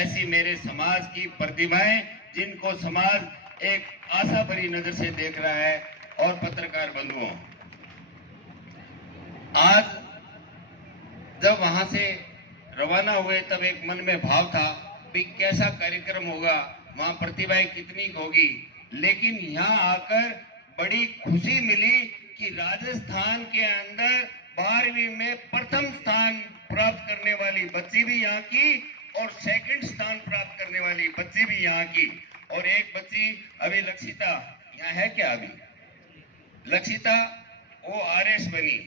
ऐसी मेरे समाज की प्रतिभाएं जिनको समाज एक आशा भरी नजर से देख रहा है। और पत्रकार बंधुओं, आज जब वहां से रवाना हुए तब एक मन में भाव था कि कैसा कार्यक्रम होगा, वहां प्रतिभाएं कितनी होगी, लेकिन यहाँ आकर बड़ी खुशी मिली कि राजस्थान के अंदर 12वीं में प्रथम स्थान प्राप्त करने वाली बच्ची भी यहाँ की और सेकंड स्थान प्राप्त करने वाली बच्ची भी यहाँ की। और एक बच्ची अभी लक्षिता यहाँ है क्या, अभी लक्षिता वो आरएस बनी।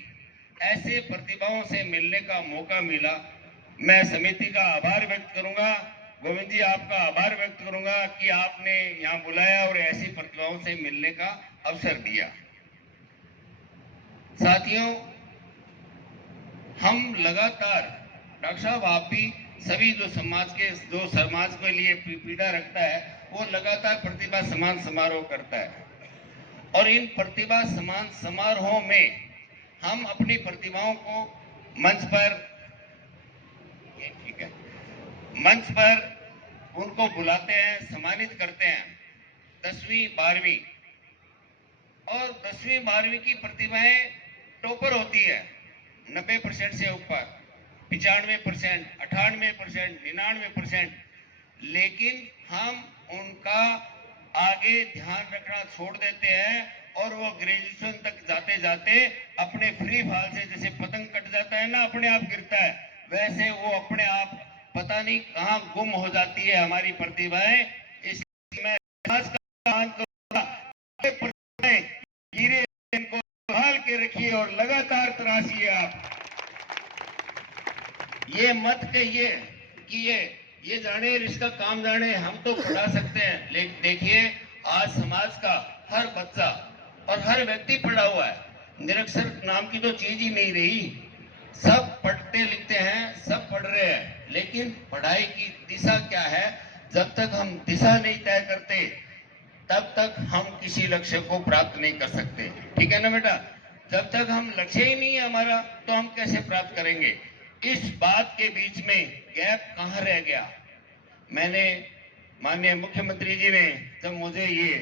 ऐसे प्रतिभाओं से मिलने का मौका मिला। मैं समिति का आभार व्यक्त करूंगा, गोविंद जी आपका आभार व्यक्त करूंगा कि आपने यहाँ बुलाया और ऐसी प्रतिभाओं से मिलने का अवसर दिया। साथियों, हम लगातार, डॉक्टर साहब आप भी सभी जो समाज के लिए पीड़ा रखता है वो लगातार प्रतिभा सम्मान समारोह करता है। और इन प्रतिभा सम्मान समारोहों में हम अपनी प्रतिभाओं को मंच पर उनको बुलाते हैं, सम्मानित करते हैं। 10वीं 12वीं और 10वीं 12वीं की प्रतिभाएं टॉपर होती है 90% से ऊपर, 95%, 98%, 99%, लेकिन हम उनका आगे ध्यान रखना छोड़ देते हैं और वो ग्रेजुएशन तक जाते जाते अपने फ्री फाल से, जैसे पतंग कट जाता है ना अपने आप गिरता है, वैसे वो अपने आप पता नहीं कहां गुम हो जाती है हमारी प्रतिभाएं। इसलिए मैं खास गिरे इनको संभाल के रखिए और लगातार तराशिए। आप ये मत कहिए कि ये जाने इसका काम जाने, हम तो पढ़ा सकते हैं, लेकिन देखिए आज समाज का हर बच्चा और हर व्यक्ति पढ़ा हुआ है। निरक्षर नाम की तो चीज ही नहीं रही। सब पढ़ते लिखते हैं, सब पढ़ रहे हैं, लेकिन पढ़ाई की दिशा क्या है, जब तक हम दिशा नहीं तय करते तब तक हम किसी लक्ष्य को प्राप्त नहीं कर सकते। ठीक है ना बेटा? जब तक हम लक्ष्य ही नहीं है हमारा तो हम कैसे प्राप्त करेंगे? इस बात के बीच में गैप कहाँ रह गया? मैंने माननीय मुख्यमंत्री जी ने जब मुझे ये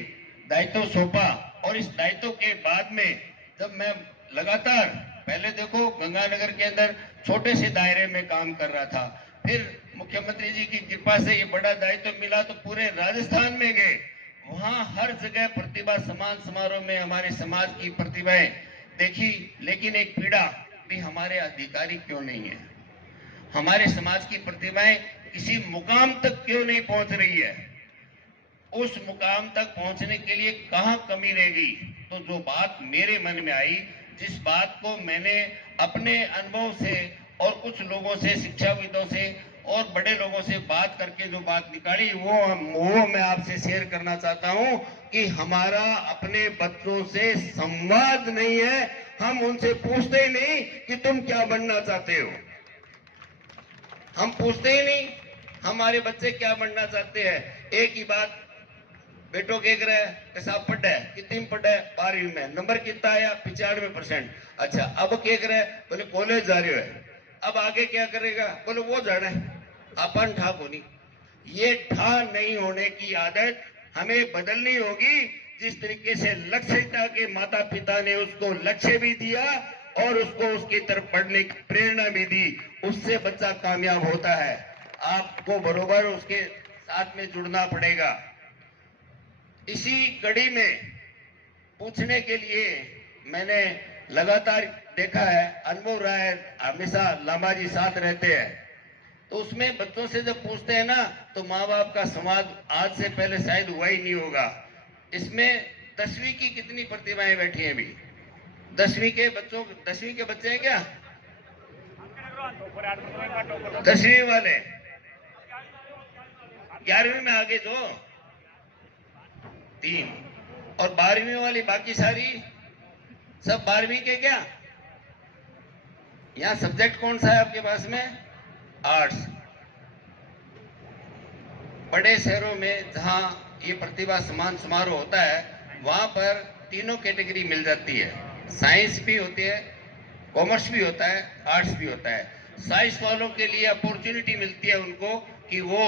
दायित्व सौंपा और इस दायित्व के बाद में जब मैं लगातार, पहले देखो गंगानगर के अंदर छोटे से दायरे में काम कर रहा था, फिर मुख्यमंत्री जी की कृपा से ये बड़ा दायित्व मिला तो पूरे राजस्थान में गए, वहां हर जगह प्रतिभा सम्मान समारोह में हमारे समाज की प्रतिभाएं देखी। लेकिन एक पीड़ा भी, हमारे अधिकारी क्यों नहीं है? हमारे समाज की प्रतिभाएं किसी मुकाम तक क्यों नहीं पहुंच रही है? उस मुकाम तक पहुंचने के लिए कहां कमी रह गई? तो जो बात मेरे मन में आई, जिस बात को मैंने अपने अनुभव से और कुछ लोगों से, शिक्षाविदों से और बड़े लोगों से बात करके जो बात निकाली, वो मैं आपसे शेयर करना चाहता हूं कि हमारा अपने बच्चों से संवाद नहीं है। हम उनसे पूछते ही नहीं कि तुम क्या बनना चाहते हो, हम पूछते ही नहीं हमारे बच्चे क्या बनना चाहते हैं। एक ही बात, बेटो कह रहे हैं कि साहब पढ़ा है, कितनी पढ़ा है? 12वीं में, नंबर कितना आया? 95%। अच्छा, अब कह रहे हैं, बोले कॉलेज जा रहे है, अब आगे क्या करेगा? बोले वो जाना है। अपन ठा को नहीं, ये ठा नहीं होने की आदत हमें बदलनी होगी। जिस तरीके से लक्ष्यता के माता पिता ने उसको लक्ष्य भी दिया और उसको उसकी तरफ पढ़ने की प्रेरणा भी दी, उससे बच्चा कामयाब होता है। आपको बरोबर उसके साथ में जुड़ना पड़ेगा। इसी कड़ी में पूछने के लिए मैंने लगातार देखा है, अनुभव रहा है, हमेशा लामा जी साथ रहते हैं, तो उसमें बच्चों से जब पूछते हैं ना तो माँ बाप का संवाद आज से पहले शायद हुआ ही नहीं होगा। इसमें 10वीं की कितनी प्रतिभाएं बैठी हैं अभी? 10वीं के बच्चे हैं क्या? 10वीं वाले 11वीं में आगे जो 3 और 12वीं वाली बाकी सारी सब 12वीं के क्या? यहाँ सब्जेक्ट कौन सा है आपके पास में? आर्ट्स। बड़े शहरों में जहां ये प्रतिभा सम्मान समारोह होता है वहां पर तीनों कैटेगरी मिल जाती है। साइंस भी होती है, कॉमर्स भी होता है, आर्ट्स भी होता है। साइंस वालों के लिए अपॉर्चुनिटी मिलती है उनको कि वो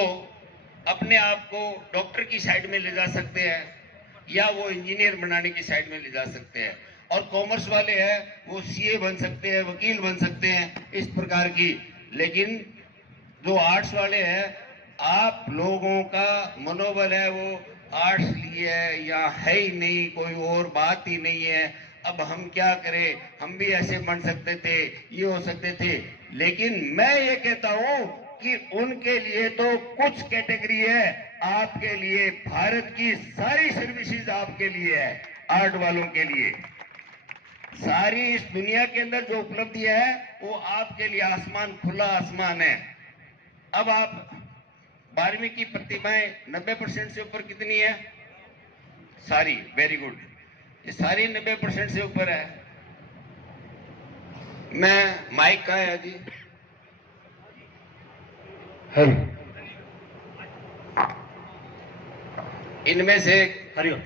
अपने आप को डॉक्टर की साइड में ले जा सकते हैं या वो इंजीनियर बनाने की साइड में ले जा सकते हैं, और कॉमर्स वाले हैं वो सीए बन सकते हैं, वकील बन सकते हैं, इस प्रकार की। लेकिन जो आर्ट्स वाले हैं, आप लोगों का मनोबल है वो आर्ट्स लिए है या है ही नहीं, कोई और बात ही नहीं है। अब हम क्या करें, हम भी ऐसे बन सकते थे, ये हो सकते थे। लेकिन मैं ये कहता हूं कि उनके लिए तो कुछ कैटेगरी है, आपके लिए भारत की सारी सर्विसेज आपके लिए है। आर्ट वालों के लिए सारी इस दुनिया के अंदर जो उपलब्धियां है वो आपके लिए आसमान, खुला आसमान है। अब आप 12वीं की प्रतिभाएं 90% से ऊपर कितनी है? सारी, वेरी गुड, ये सारी 90% से ऊपर है। मैं माइक का है जी, इनमें से हरिओम।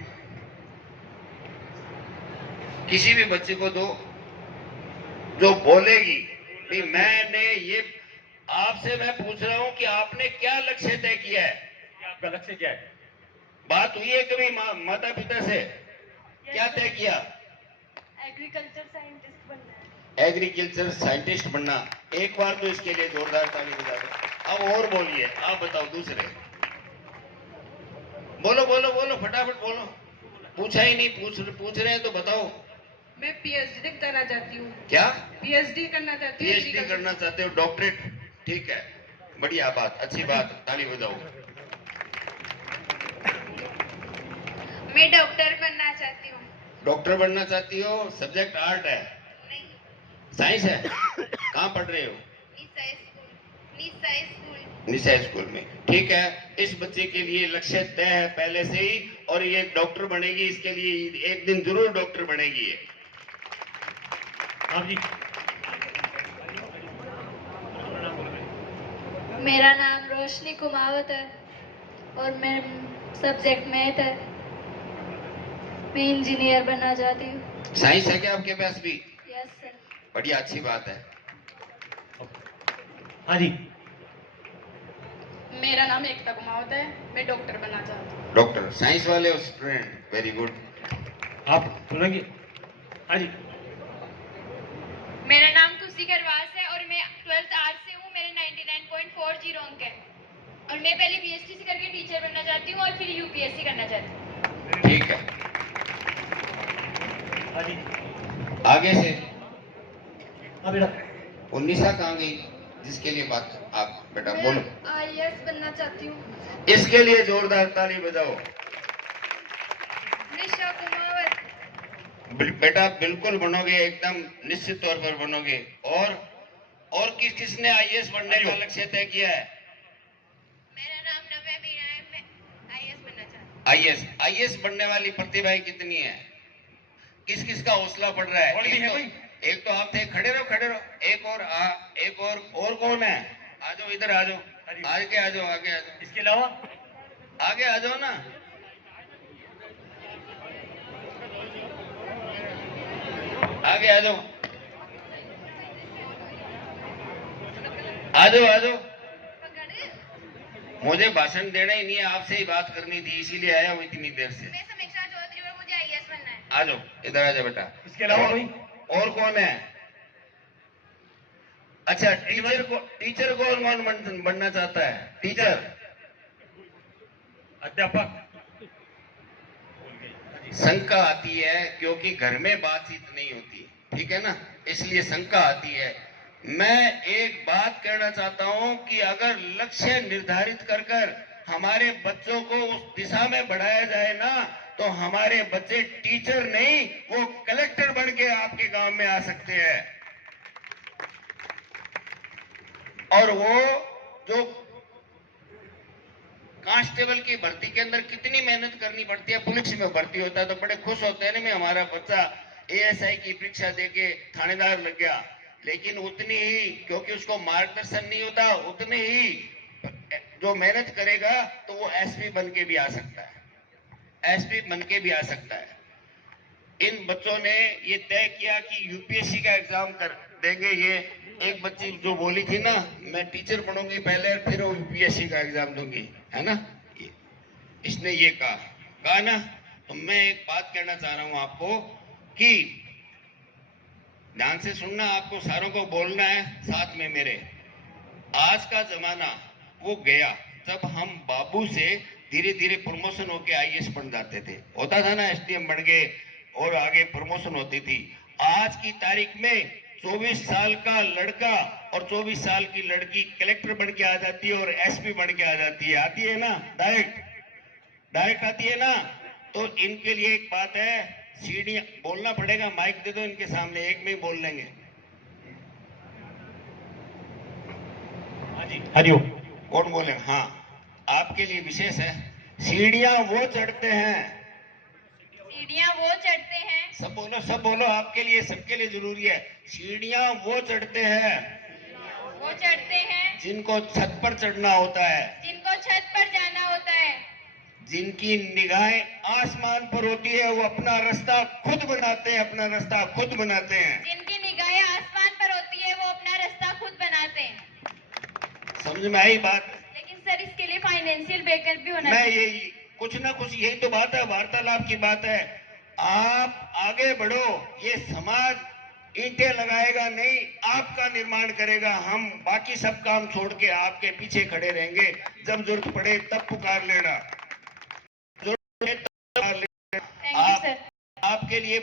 किसी भी बच्चे को दो जो बोलेगी कि मैंने ये, आपसे मैं पूछ रहा हूं कि आपने क्या लक्ष्य तय किया है? आपका लक्ष्य क्या है? बात हुई है कभी माता पिता से? क्या तय किया? एग्रीकल्चर साइंटिस्ट बनना है। एग्रीकल्चर साइंटिस्ट बनना। एक बार तो इसके लिए जोरदार ताली बजा दो। अब और बोलिए, आप बताओ दूसरे। बोलो बोलो बोलो, फटाफट बोलो। पूछा ही नहीं, पूछ रहे हैं तो बताओ। मैं पीएचडी करना चाहती हूँ। क्या? पीएचडी करना चाहती हूँ। पीएचडी करना चाहते हो, डॉक्टरेट? ठीक है, बढ़िया बात, अच्छी बात, ताली बजाओ। मैं डॉक्टर बनना चाहती हूँ। डॉक्टर बनना चाहती हो, सब्जेक्ट आर्ट है? नहीं, साइंस है? कहाँ पढ़ रहे हो? निशा स्कूल में। ठीक है, इस बच्चे के लिए लक्ष्य तय है पहले से ही, और ये डॉक्टर बनेगी, इसके लिए एक दिन जरूर डॉक्टर बनेगी ये। आप जी। मेरा नाम रोशनी कुमावत है और मैं सब्जेक्ट मैथ है। मैं इंजीनियर बनना चाहती हूँ। साइंस है क्या आपके पास भी? Yes sir. बढ़िया, अच्छी बात है। हाँ जी। मेरा नाम एकता कुमावत है, मैं डॉक्टर बनना चाहती हूँ। डॉक्टर, साइंस वाले हो स्टूडेंट, वेरी गुड। आप सुनेंगे? हाँ जी। मेरा नाम खुशी खरवास है और मैं 12th आर्ट्स से हूँ। मेरे 99.40 अंक है और मैं पहले बीएसटी से करके टीचर बनना चाहती हूँ और फिर यूपीएससी करना चाहती हूँ। ठीक है, हाँ जी। आगे से। हाँ बेटा। 19 कहाँ गई जिसके लिए बात? आप बेटा बोलो। आईएएस बनना चाहती हूँ। इसके लिए जोरदार ताली बजाओ। निशा कुमावत। बेटा बिल्कुल बनोगे, एकदम निश्चित तौर पर बनोगे। और किसने आईएएस बनने का लक्ष्य तय किया है? मेरा नाम नव्या मीरा है, मैं आईएएस बनना चाहती हूँ। आईएएस बनने वाली प्रतिभाएं कितनी है? किस किस का हौसला बढ़ रहा है? एक तो आप थे, खड़े रहो खड़े रहो। एक और कौन है? आ जाओ इधर, आ जाओ, आगे आ जाओ, आगे आ जाओ। इसके अलावा आगे आ जाओ ना, आगे आ जाओ, आ जाओ, आ जाओ। मुझे भाषण देना ही नहीं है, आपसे ही बात करनी थी, इसीलिए आया हूँ इतनी देर से। मैं समीक्षा चौधरी और मुझे आईएएस बनना है। आ जाओ इधर, आ जाओ बेटा। इसके अलावा कोई? और कौन है? अच्छा, टीचर कौन बनना चाहता है? टीचर, अध्यापक। शंका आती है क्योंकि घर में बातचीत नहीं होती, ठीक है ना, इसलिए शंका आती है। मैं एक बात कहना चाहता हूं कि अगर लक्ष्य निर्धारित कर हमारे बच्चों को उस दिशा में बढ़ाया जाए ना, तो हमारे बच्चे टीचर नहीं, वो कलेक्टर बन के आपके गांव में आ सकते हैं। और वो जो कांस्टेबल की भर्ती के अंदर कितनी मेहनत करनी पड़ती है, पुलिस में भर्ती होता है तो बड़े खुश होते हैं ना, हमारा बच्चा एएसआई की परीक्षा देके थानेदार लग गया। लेकिन उतनी ही, क्योंकि उसको मार्गदर्शन नहीं होता, उतनी ही जो मेहनत करेगा तो वो एसपी बन के भी आ सकता है, एसपी बन के भी आ सकता है। इन बच्चों ने ये तय किया कि यूपीएससी का एग्जाम कर देंगे। ये एक बच्ची जो बोली थी ना, मैं टीचर बनूंगी पहले फिर यूपीएससी का एग्जाम दूंगी, है ना। इसने ये कहा ना, तो मैं एक बात कहना चाह रहा हूं आपको कि ध्यान से सुनना, आपको सारों को बोलना है साथ में मेरे। आज का जमाना वो गया जब हम बाबू से धीरे धीरे प्रमोशन होके आईएएस बन जाते थे, होता था ना, एसडीएम बन गए और आगे प्रमोशन होती थी। आज की तारीख में 24 साल का लड़का और 24 साल की लड़की कलेक्टर बन के आ जाती है और एसपी बन के आ जाती है। आती है ना, डायरेक्ट आती है ना। तो इनके लिए एक बात है, सीढ़ियां बोलना पड़ेगा, माइक दे दो इनके सामने, एक में ही बोल लेंगे। हरिओम। कौन बोले? हाँ, आपके लिए विशेष है। सीढ़ियां वो चढ़ते हैं, सीढ़ियाँ वो चढ़ते हैं, सब बोलो, आपके लिए, सबके लिए जरूरी है। सीढ़ियां वो चढ़ते हैं वो चढ़ते हैं जिनको छत पर चढ़ना होता है, जिनको छत पर जाना होता है, जिनकी निगाहें आसमान पर होती है, वो अपना रास्ता खुद बनाते हैं, जिनकी निगाहें आसमान पर होती है वो अपना रास्ता खुद बनाते हैं। समझ में आई बात? लेकिन सर इसके लिए फाइनेंशियल बैकअप भी होना मैं चाहिए। यही कुछ ना कुछ, यही तो बात है, वार्तालाप की बात है। आप आगे बढ़ो, ये समाज ईंटें लगाएगा नहीं, आपका निर्माण करेगा। हम बाकी सब काम छोड़ के आपके पीछे खड़े रहेंगे। जब जरूरत पड़े तब पुकार लेना, थैंक यू सर। आपके लिए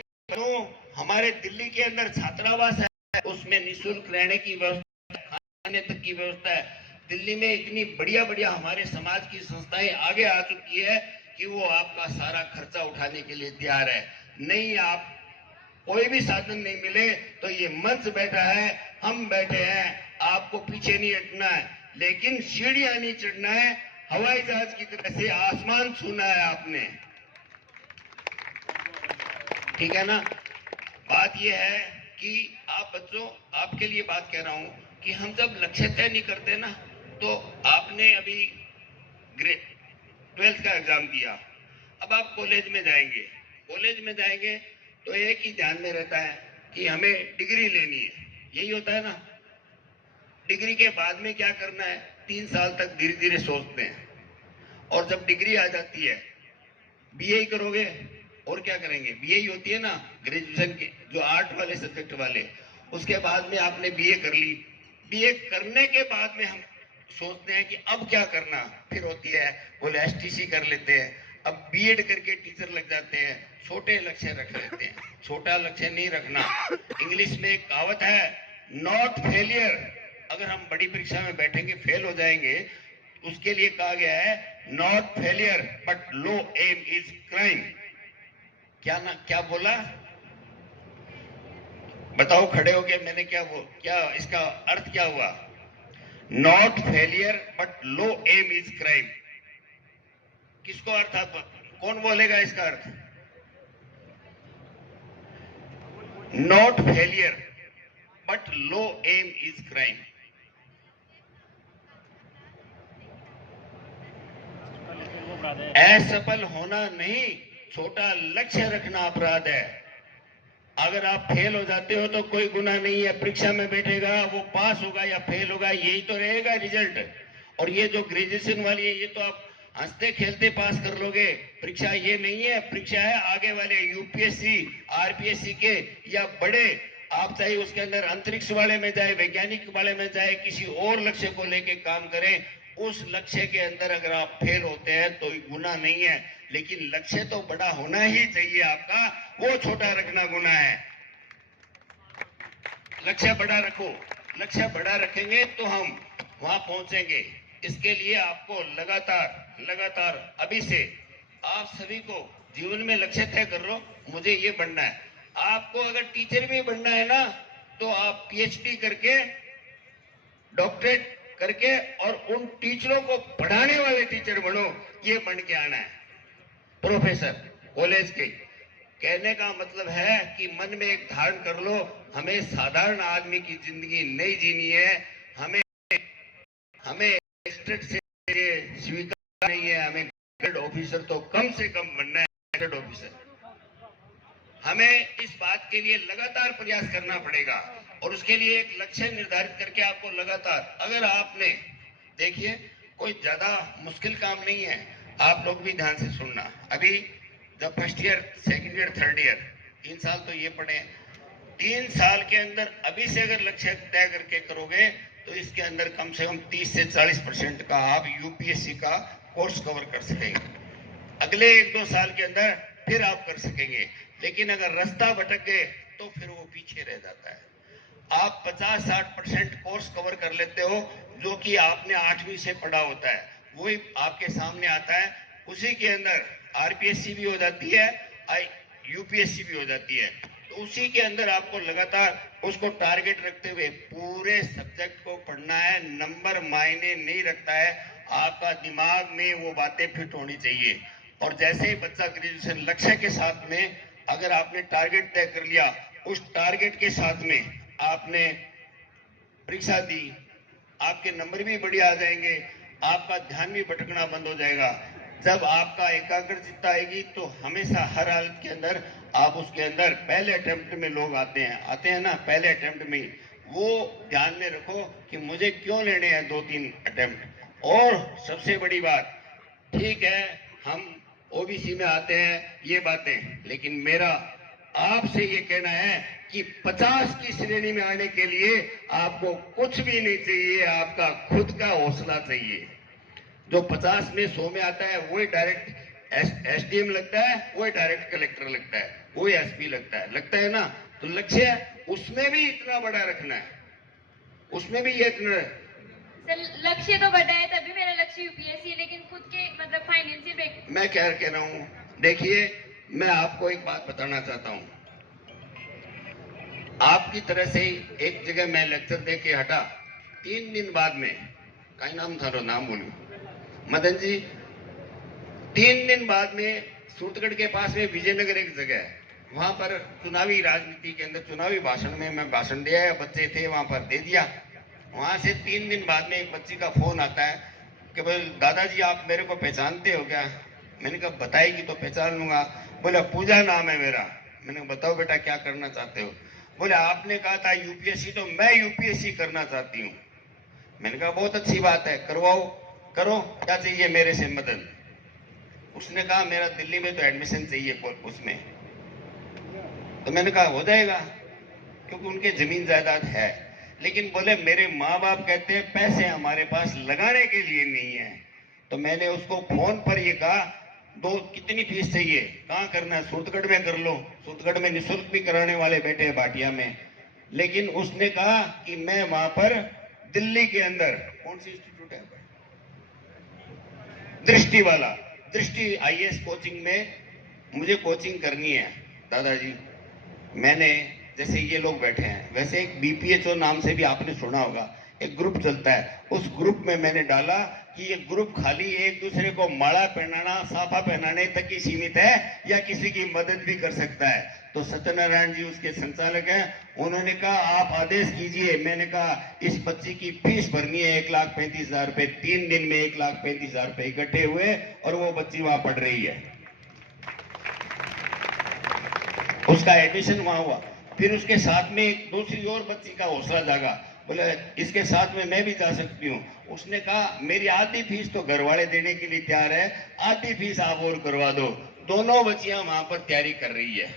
हमारे दिल्ली के अंदर छात्रावास है, उसमें निःशुल्क रहने की व्यवस्था, खाने तक की व्यवस्था है। दिल्ली में इतनी बढ़िया हमारे समाज की संस्थाएं आगे आ चुकी है कि वो आपका सारा खर्चा उठाने के लिए तैयार है। नहीं, आप कोई भी साधन नहीं मिले तो ये मंच बैठा है, हम बैठे हैं, आपको पीछे नहीं हटना है, लेकिन सीढ़ियां नहीं चढ़ना है। हवाई जहाज की तरह से आसमान छूना है आपने, ठीक है ना? बात यह है कि आप बच्चों, आपके लिए बात कह रहा हूं कि हम जब लक्ष्य तय नहीं करते ना, तो आपने अभी 12th का एग्जाम दिया, अब आप कॉलेज में जाएंगे तो एक ही ध्यान में रहता है कि हमें डिग्री लेनी है, यही होता है ना। डिग्री के बाद में क्या करना है, 3 साल तक धीरे धीरे सोचते हैं, और जब डिग्री आ जाती है, बीए करोगे और क्या करेंगे, बीए होती है ना ग्रेजुएशन के, जो आर्ट वाले सब्जेक्ट वाले, उसके बाद में आपने बीए कर ली। बीए करने के बाद में हम सोचते हैं कि अब क्या करना, फिर होती है बोले एसटीसी कर लेते हैं, अब बीएड करके टीचर लग जाते हैं। छोटे लक्ष्य रख लेते हैं, छोटा लक्ष्य नहीं रखना। इंग्लिश में एक कहावत है, नॉट फेलियर। अगर हम बड़ी परीक्षा में बैठेंगे फेल हो जाएंगे, उसके लिए कहा गया है not failure but low aim is crime. क्या बोला, बताओ खड़े हो गए, मैंने क्या इसका अर्थ क्या हुआ? Not failure but low aim is crime. किसको अर्थ, कौन बोलेगा इसका अर्थ? Not failure but low aim is crime. असफल होना नहीं, छोटा लक्ष्य रखना अपराध है। अगर आप फेल हो जाते हो तो कोई गुनाह नहीं है, परीक्षा में बैठेगा, वो पास होगा या फेल होगा, यही तो रहेगा रिजल्ट। और ये जो ग्रेजुएशन वाली है, ये तो आप हंसते खेलते पास कर लोगे। परीक्षा ये नहीं है, परीक्षा है आगे वाले यूपीएससी, आरपीएससी के या बड़े, आप चाहे उसके अंदर अंतरिक्ष वाले में जाए, वैज्ञानिक वाले में जाए, किसी और लक्ष्य को लेके काम करें, उस लक्ष्य के अंदर अगर आप फेल होते हैं तो गुनाह नहीं है, लेकिन लक्ष्य तो बड़ा होना ही चाहिए आपका, वो छोटा रखना गुनाह है। लक्ष्य बड़ा रखो, लक्ष्य बड़ा रखेंगे तो हम वहां पहुंचेंगे। इसके लिए आपको लगातार अभी से आप सभी को जीवन में लक्ष्य तय कर लो, मुझे ये बनना है। आपको अगर टीचर भी बनना है ना, तो आप पीएचडी करके, डॉक्टरेट करके, और उन टीचरों को पढ़ाने वाले टीचर बनो, ये बन के आना है। प्रोफेसर कॉलेज के कहने का मतलब है कि मन में एक धारण कर लो, हमें साधारण आदमी की जिंदगी नहीं जीनी है, हमें स्टेट से स्वीकार नहीं है, हमें ग्रेड ऑफिसर तो कम से कम बनना है, ग्रेड ऑफिसर। हमें इस बात के लिए लगातार प्रयास करना पड़ेगा, और उसके लिए एक लक्ष्य निर्धारित करके आपको लगातार, अगर आपने, देखिए कोई ज्यादा मुश्किल काम नहीं है, आप लोग भी ध्यान से सुनना। अभी जब first year, second year, third year, 3 साल तो ये पढ़े, 3 साल के अंदर अभी से अगर लक्ष्य तय करके करोगे तो इसके अंदर कम से कम 30 से 40% का आप यूपीएससी का कोर्स कवर कर सकेंगे। अगले 1-2 साल के अंदर फिर आप कर सकेंगे, लेकिन अगर रास्ता भटक गए तो फिर वो पीछे रह जाता है। आप 50-60% कोर्स कवर कर लेते हो जो कि आपने 8वीं से पढ़ा होता है, वही आपके सामने आता है। उसी के अंदर आरपीएससी भी हो जाती है, यूपीएससी भी हो जाती है। तो उसी के अंदर आपको लगातार उसको टारगेट रखते हुए पूरे सब्जेक्ट को पढ़ना है। नंबर मायने नहीं रखता है, आपका दिमाग में वो बातें फिट होनी चाहिए। और जैसे ही बच्चा ग्रेजुएशन लक्ष्य के साथ में अगर आपने टारगेट तय कर लिया, उस टारगेट के साथ में आपने परीक्षा दी, आपके नंबर भी बढ़िया आ जाएंगे, आपका ध्यान भी भटकना बंद हो जाएगा। जब आपका एकाग्रता आएगी तो हमेशा हर हालत के अंदर आप उसके अंदर पहले अटेम्प्ट में लोग आते हैं ना, पहले अटेम्प्ट में, वो ध्यान में रखो कि मुझे क्यों लेने हैं 2-3 अटेम्प्ट। और सबसे बड़ी बात, ठीक है हम ओबीसी में आते हैं ये बातें, लेकिन मेरा आपसे ये कहना है कि 50 की श्रेणी में आने के लिए आपको कुछ भी नहीं चाहिए, आपका खुद का हौसला चाहिए। जो 50 में 100 में आता है वही डायरेक्ट एसडीएम लगता है, वही डायरेक्ट कलेक्टर लगता है, वही एसपी लगता है ना। तो लक्ष्य उसमें भी इतना बड़ा रखना है, उसमें भी ये इतना। सर लक्ष्य तो बड़ा है, तभी मेरा लक्ष्य यूपीएससी है, लेकिन खुद के मतलब फाइनेंशियल मैं क्या कह रहा हूँ, देखिए मैं आपको एक बात बताना चाहता हूँ। आपकी तरह से एक जगह मैं लेक्चर दे के हटा, 3 दिन बाद में, का नाम था, नाम बोलूं, मदन जी, 3 दिन बाद में सूरतगढ़ के पास में विजयनगर एक जगह है, वहां पर चुनावी राजनीति के अंदर चुनावी भाषण में मैं भाषण दिया, बच्चे थे वहां पर दे दिया। वहां से 3 दिन बाद में एक बच्ची का फोन आता है कि बोले दादाजी आप मेरे को पहचानते हो क्या? मैंने कहा बताएगी तो पहचान लूंगा। बोला पूजा नाम है मेरा। मैंने कहा बताओ बेटा क्या करना चाहते हो? बोले आपने कहा था यूपीएससी, तो मैं यूपीएससी करना चाहती हूँ। मैंने कहा बहुत अच्छी बात है, करवाओ, करो, क्या चाहिए मेरे से मदद? उसने कहा मेरा दिल्ली में तो एडमिशन चाहिए उसमें। तो मैंने कहा हो जाएगा, क्योंकि उनके जमीन जायदाद है। लेकिन बोले मेरे माँ बाप कहते हैं पैसे हमारे पास लगाने के लिए नहीं है। तो मैंने उसको फोन पर ये कहा कितनी फीस चाहिए, कहाँ करना है? सूरतगढ़ में कर लो, सूरतगढ़ में निःशुल्क भी कराने वाले बैठे हैं भाटिया में। लेकिन उसने कहा कि मैं वहां पर दिल्ली के अंदर कौन सी इंस्टीट्यूट है, दृष्टि वाला, दृष्टि आईएएस कोचिंग में मुझे कोचिंग करनी है दादाजी। मैंने, जैसे ये लोग बैठे हैं, वैसे एक बीपीएचओ नाम से भी आपने सुना होगा, एक ग्रुप चलता है, उस ग्रुप में मैंने डाला कि ये ग्रुप खाली एक दूसरे को माला पहनाना, साफा पहनाने तक ही सीमित है या किसी की मदद भी कर सकता है। तो सत्यनारायण जी उसके संचालक हैं, उन्होंने कहा आप आदेश कीजिए। मैंने कहा इस बच्ची की फीस भरनी है 1,35,000 रुपए। 3 दिन में 1,35,000 रुपए इकट्ठे हुए और वो बच्ची वहां पढ़ रही है, उसका एडमिशन वहां हुआ। फिर उसके साथ में एक दूसरी और बच्ची का हौसला जागा, बोले इसके साथ में मैं भी जा सकती हूँ। उसने कहा मेरी आधी फीस तो घर वाले देने के लिए तैयार है, आधी फीस आप और करवा दो। दोनों बच्चियां वहां पर तैयारी कर रही है।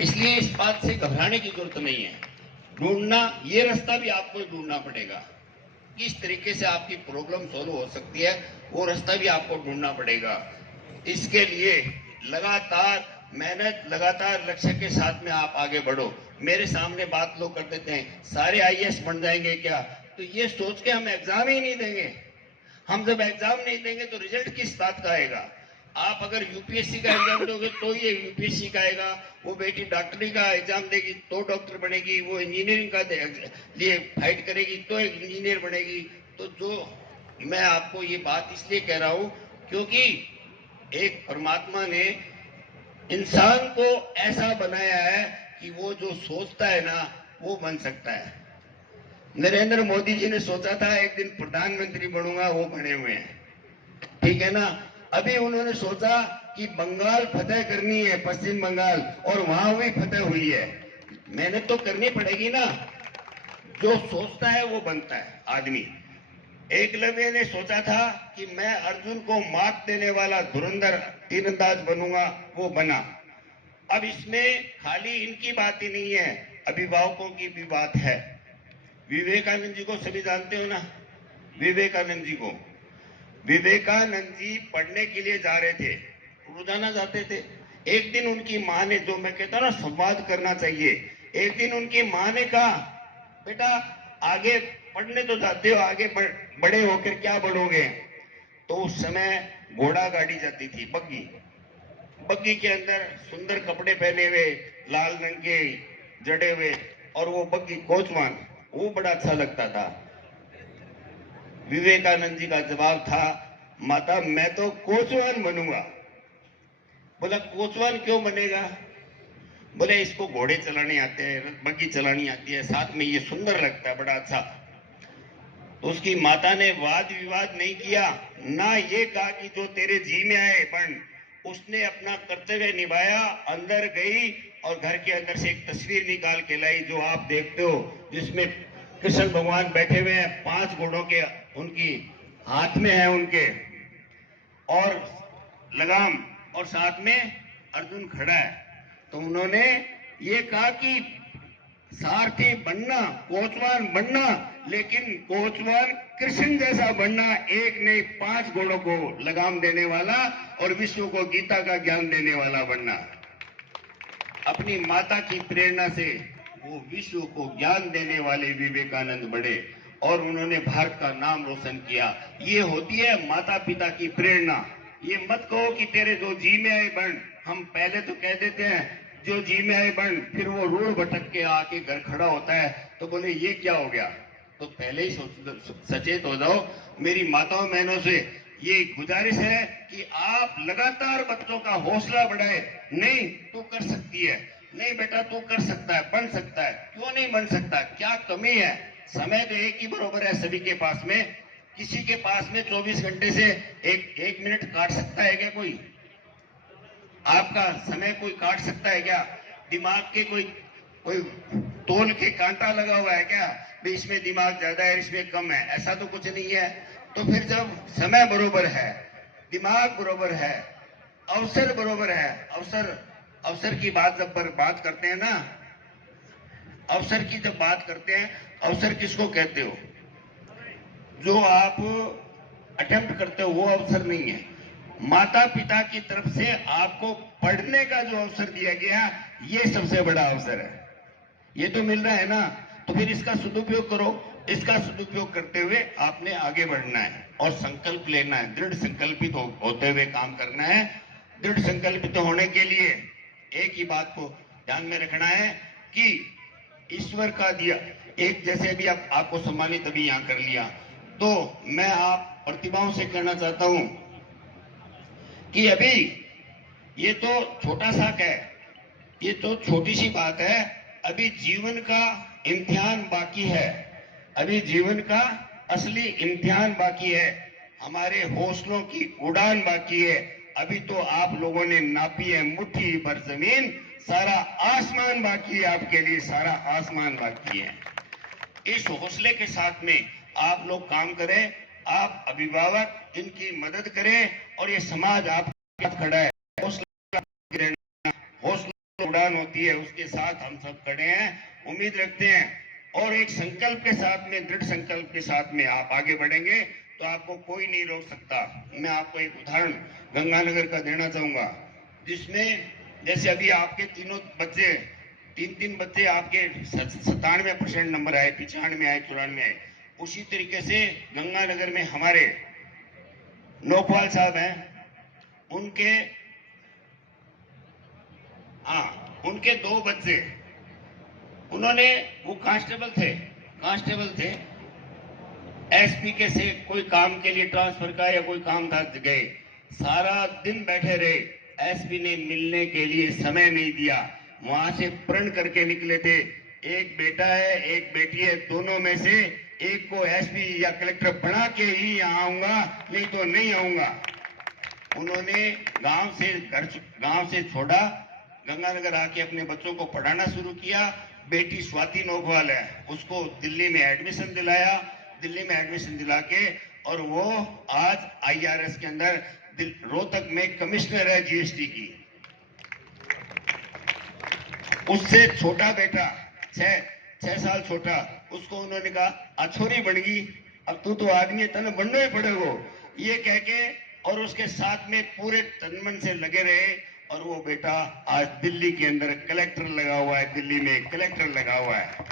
इसलिए इस बात से घबराने की जरूरत नहीं है। ढूंढना, ये रास्ता भी आपको ढूंढना पड़ेगा, किस तरीके से आपकी प्रॉब्लम सॉल्व हो सकती है, वो रास्ता भी आपको ढूंढना पड़ेगा। इसके लिए लगातार मेहनत, लगातार लक्ष्य के साथ में आप आगे बढ़ो। मेरे सामने बात लोग कर देते हैं सारे आईएएस बन जाएंगे क्या, तो ये सोच के हम एग्जाम ही नहीं देंगे। हम जब एग्जाम नहीं देंगे तो रिजल्ट किस बात का आएगा? आप अगर यूपीएससी का एग्जाम दोगे तो ये यूपीएससी का आएगा, वो बेटी डॉक्टरी का एग्जाम देगी तो डॉक्टर बनेगी, वो इंजीनियरिंग का लिए फाइट करेगी तो एक इंजीनियर बनेगी। तो जो मैं आपको ये बात इसलिए कह रहा हूं क्योंकि एक परमात्मा ने इंसान को ऐसा बनाया है कि वो जो सोचता है ना वो बन सकता है। नरेंद्र मोदी जी ने सोचा था एक दिन प्रधानमंत्री बनूंगा, वो बने हुए हैं, ठीक है ना। अभी उन्होंने सोचा कि बंगाल फतेह करनी है, पश्चिम बंगाल, और वहां भी फतेह हुई है। मेहनत तो करनी पड़ेगी ना, जो सोचता है वो बनता है आदमी। एकलव्य ने सोचा था कि मैं अर्जुन को मात देने वाला धुरंधर तीरंदाज बनूंगा, वो बना। अब इसमें खाली इनकी बात ही नहीं है, अभिभावकों की भी बात है। विवेकानंद जी को सभी जानते हो ना, विवेकानंद जी को। विवेकानंद जी पढ़ने के लिए जा रहे थे, रोजाना जाते थे। एक दिन उनकी माँ ने, जो मैं कहता हूं ना संवाद करना चाहिए, एक दिन उनकी माँ ने कहा, बेटा आगे पढ़ने तो जाते हो, आगे बड़े होकर क्या बढ़ोगे? तो उस समय घोड़ा गाड़ी जाती थी, बग्गी। बग्गी के अंदर सुंदर कपड़े पहने हुए, लाल रंग के जड़े हुए, और वो बग्गी कोचवान, वो बड़ा अच्छा लगता था। विवेकानंद जी का जवाब था, माता मैं तो कोचवान बनूंगा। बोला कोचवान क्यों बनेगा? बोले इसको घोड़े चलाने आते हैं, बग्गी चलानी आती है, साथ में ये सुंदर लगता है, बड़ा अच्छा। तो उसकी माता ने वाद विवाद नहीं किया, ना ये कहा कि जो तेरे जी में आए बन। उसने अपना कर्तव्य निभाया, अंदर गई और घर के अंदर से एक तस्वीर निकाल के लाई, जो आप देखते हो, जिसमें कृष्ण भगवान बैठे हुए हैं, 5 घोड़ों के उनकी हाथ में है उनके, और लगाम, और साथ में अर्जुन खड़ा है। तो उन्होंने ये कहा कि सारथी बनना, कोचवान बनना, लेकिन कोचवान कृष्ण जैसा बनना, एक नहीं 5 घोड़ों को लगाम देने वाला और विश्व को गीता का ज्ञान देने वाला बनना। अपनी माता की प्रेरणा से वो विश्व को ज्ञान देने वाले विवेकानंद बड़े, और उन्होंने भारत का नाम रोशन किया। ये होती है माता पिता की प्रेरणा। ये मत कहो कि तेरे जो जी में आए बन। हम पहले तो कह देते हैं जो जी में आए बन, फिर वो रोड भटक के आके घर खड़ा होता है तो बोले ये क्या हो गया। तो पहले ही सचेत हो जाओ। मेरी माताओं बहनों से ये गुजारिश है कि आप लगातार बच्चों का हौसला बढ़ाए। नहीं तू कर सकती है, नहीं बेटा तू कर सकता है, बन सकता है, क्यों नहीं बन सकता, क्या कमी है? समय तो एक ही बराबर है सभी के पास में। किसी के पास में 24 घंटे से एक मिनट काट सकता है क्या कोई? आपका समय कोई काट सकता है क्या? दिमाग के कोई तोल के कांटा लगा हुआ है क्या? भाई इसमें दिमाग ज्यादा है, इसमें कम है, ऐसा तो कुछ नहीं है। तो फिर जब समय बरोबर है, दिमाग बरोबर है, अवसर बरोबर है, अवसर की बात जब बात करते हैं ना, अवसर की जब बात करते हैं, अवसर किसको कहते हो? जो आप अटेम्प्ट करते हो वो अवसर नहीं है। माता पिता की तरफ से आपको पढ़ने का जो अवसर दिया गया, ये सबसे बड़ा अवसर है। ये तो मिल रहा है ना, तो फिर इसका सदुपयोग करो। इसका सदुपयोग करते हुए आपने आगे बढ़ना है और संकल्प लेना है, दृढ़ संकल्पित होते हुए काम करना है। दृढ़ संकल्पित होने के लिए एक ही बात को ध्यान में रखना है कि ईश्वर का दिया, एक जैसे अभी आपको सम्मानित अभी यहाँ कर लिया, तो मैं आप प्रतिभाओं से कहना चाहता हूं कि अभी ये तो छोटा सा है, ये तो छोटी सी बात है। अभी जीवन का इम्तिहान बाकी है, अभी जीवन का असली इम्तिहान बाकी है, हमारे हौसलों की उड़ान बाकी है। अभी तो आप लोगों ने नापी है मुट्ठी भर जमीन, सारा आसमान बाकी है आपके लिए, सारा आसमान बाकी है। इस हौसले के साथ में आप लोग काम करें, आप अभिभावक इनकी मदद करें और ये समाज आपके साथ खड़ा है। हौसला उड़ान होती है, उसके साथ हम सब खड़े हैं, उम्मीद रखते हैं और एक संकल्प के साथ में, दृढ़ संकल्प के साथ में आप आगे बढ़ेंगे तो आपको कोई नहीं रोक सकता। मैं आपको एक उदाहरण गंगानगर का देना चाहूंगा, जिसमें जैसे अभी आपके तीन बच्चे आपके 97% नंबर आए, 95 आए, 94 आए। उसी तरीके से गंगानगर में हमारे नोकवाल साहब हैं, उनके 2 बच्चे, उन्होंने, वो कांस्टेबल थे, एसपी के से कोई काम के लिए ट्रांसफर का या कोई काम था, गए, सारा दिन बैठे रहे, एसपी ने मिलने के लिए समय नहीं दिया, वहां से प्रण करके निकले थे। एक बेटा है, एक बेटी है, दोनों में से एक को एसपी या कलेक्टर बना के ही यहाँ आऊंगा, नहीं तो नहीं आऊंगा। उन्होंने गांव से छोड़ा, गंगानगर आके अपने बच्चों को पढ़ाना शुरू किया। बेटी स्वाति नोकवाल है, उसको दिल्ली में एडमिशन दिलाया, दिल्ली में एडमिशन दिला के, और वो आज IRS के अंदर रोहतक में कमिश्नर है GST की। उससे छोटा बेटा 6 साल छोटा, उसको उन्होंने कहा अछोरी बन गई, अब तू तो आदमी है, तने बनना ही पड़ेगा, ये कह के, और उसके साथ में पूरे तन मन से लगे रहे, और वो बेटा आज दिल्ली के अंदर कलेक्टर लगा हुआ है, दिल्ली में कलेक्टर लगा हुआ है।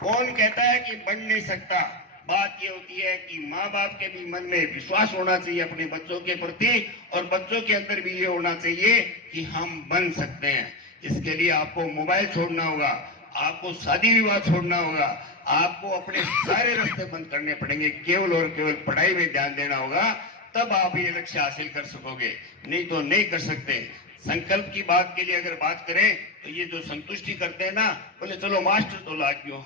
कौन कहता है कि बन नहीं सकता? बात ये होती है कि माँ बाप के भी मन में विश्वास होना चाहिए अपने बच्चों के प्रति, और बच्चों के अंदर भी ये होना चाहिए कि हम बन सकते हैं। इसके लिए आपको मोबाइल छोड़ना होगा, आपको शादी विवाह छोड़ना होगा, आपको अपने सारे रास्ते बंद करने पड़ेंगे, केवल और केवल पढ़ाई में ध्यान देना होगा, तब आप ये लक्ष्य हासिल कर सकोगे, नहीं तो नहीं कर सकते। संकल्प की बात के लिए अगर बात करें तो ये जो संतुष्टि करते हैं ना, बोले चलो मास्टर तो लाग गयो,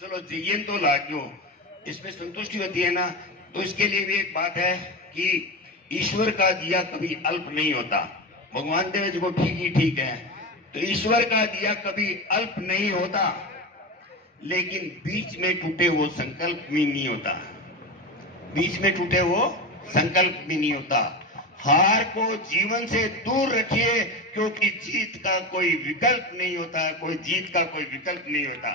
चलो जीएन तो लाग गयो, इसमें संतुष्टि होती है ना। तो इसके लिए भी एक बात है कि ईश्वर का दिया कभी अल्प नहीं होता। भगवान देवे जी को ठीक ही ठीक है, तो ईश्वर का दिया कभी अल्प नहीं होता, लेकिन बीच में टूटे वो संकल्प भी नहीं होता, बीच में टूटे वो संकल्प भी नहीं होता। हार को जीवन से दूर रखिए, क्योंकि जीत का कोई विकल्प नहीं होता, कोई जीत का कोई विकल्प नहीं होता।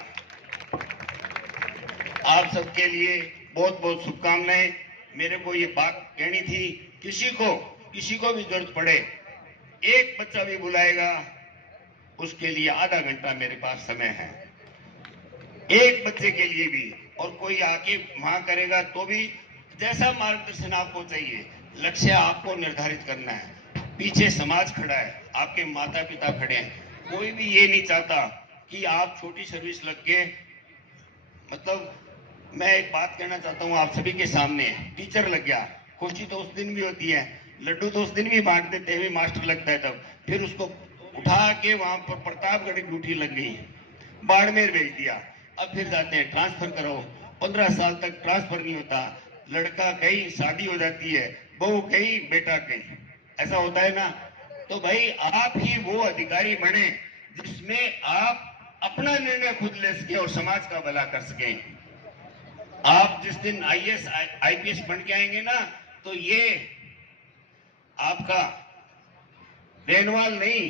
आप सबके लिए बहुत बहुत शुभकामनाएं। मेरे को ये बात कहनी थी, किसी को भी जरूरत पड़े, एक बच्चा भी बुलाएगा, उसके लिए आधा घंटा मेरे पास समय है, एक बच्चे के लिए भी, और कोई आके वहां करेगा तो भी, जैसा मार्गदर्शन आपको चाहिए, लक्ष्य आपको निर्धारित करना है। पीछे समाज खड़ा है, आपके माता पिता खड़े हैं, कोई भी ये नहीं चाहता कि आप छोटी सर्विस लग के, मतलब मैं एक बात कहना चाहता हूँ आप सभी के सामने, टीचर लग गया, खुशी तो उस दिन भी होती है, लड्डू तो उस दिन भी बांट देते हैं, मास्टर लगता है तब, फिर उसको उठा के वहां पर प्रतापगढ़ की ड्यूटी लग गई, बाड़मेर भेज दिया, अब फिर जाते हैं ट्रांसफर करो, 15 साल तक ट्रांसफर नहीं होता, लड़का कहीं शादी हो जाती है, बहू कहीं बेटा कहीं, ऐसा होता है ना। तो भाई आप ही वो अधिकारी बने जिसमें आप अपना निर्णय खुद ले सके और समाज का भला कर सके। आप जिस दिन IAS IPS बन के आएंगे ना, तो ये आपका रेनवाल नहीं,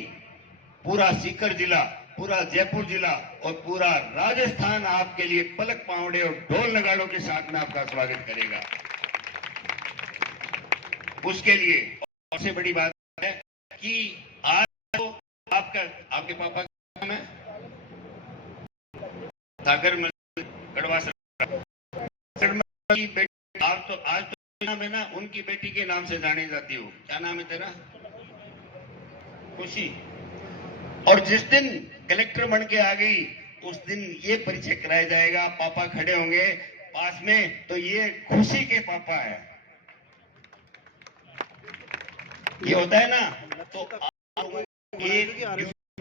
पूरा सीकर जिला, पूरा जयपुर जिला और पूरा राजस्थान आपके लिए पलक पावड़े और ढोल नगाड़ों के साथ में आपका स्वागत करेगा। उसके लिए सबसे बड़ी बात है कि आज तो आपके पापा का नाम है सागर गढ़वा की बेटी, आप तो आज तो नाम है ना, उनकी बेटी के नाम से जानी जाती हो, क्या नाम है तेरा? खुशी। और जिस दिन कलेक्टर बन के आ गई, उस दिन ये परिचय कराया जाएगा, पापा खड़े होंगे पास में, तो ये खुशी के पापा है, ये होता है ना। तो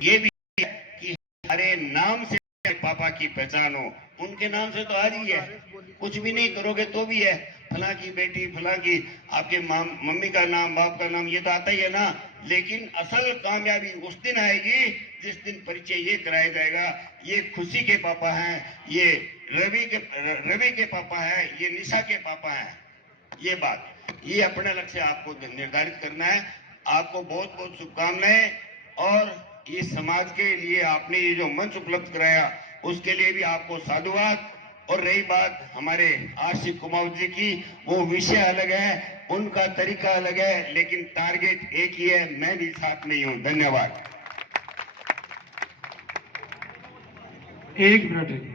ये भी है कि हमारे नाम से पापा की पहचान हो, उनके नाम से तो आज ही है, कुछ भी नहीं करोगे तो भी है, फला की बेटी, फला की, आपके मम्मी का नाम, बाप का नाम, ये तो आता ही है ना। लेकिन असल कामयाबी उस दिन आएगी जिस दिन परिचय ये कराया जाएगा, ये खुशी के पापा हैं, ये रवि के पापा हैं, ये निशा के पापा हैं। ये बात, ये अपना लक्ष्य आपको निर्धारित करना है। आपको बहुत बहुत शुभकामनाएं, और ये समाज के लिए आपने ये जो मंच उपलब्ध कराया, उसके लिए भी आपको साधुवाद। और रही बात हमारे आरसी कुमावत जी की, वो विषय अलग है, उनका तरीका अलग है, लेकिन टारगेट एक ही है, मैं भी साथ में ही हूं। धन्यवाद। 1 मिनट।